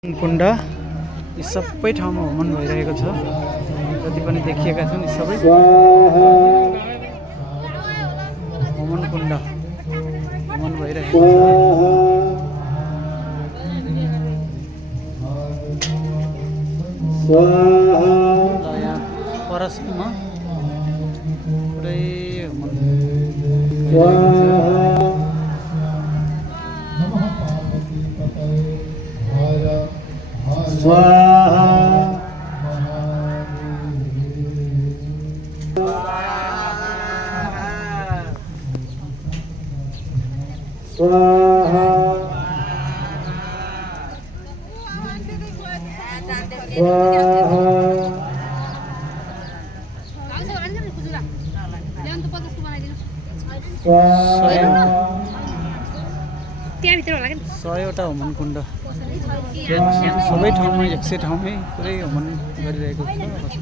कुण्ड यी सबै ठाउँमा होमन भइरहेको छ। जति पनि देखिएका छन् यी सबै होमन कुण्ड होमन भइरहेको छ। यहाँ परसमा पुरै होमन भइरहेको छ। स्वाहा स्वाहा सयवटा होमन कुण्ड सबै ठाउँमा 100 ठाउँमै पुरै होमन गरिरहेको छ।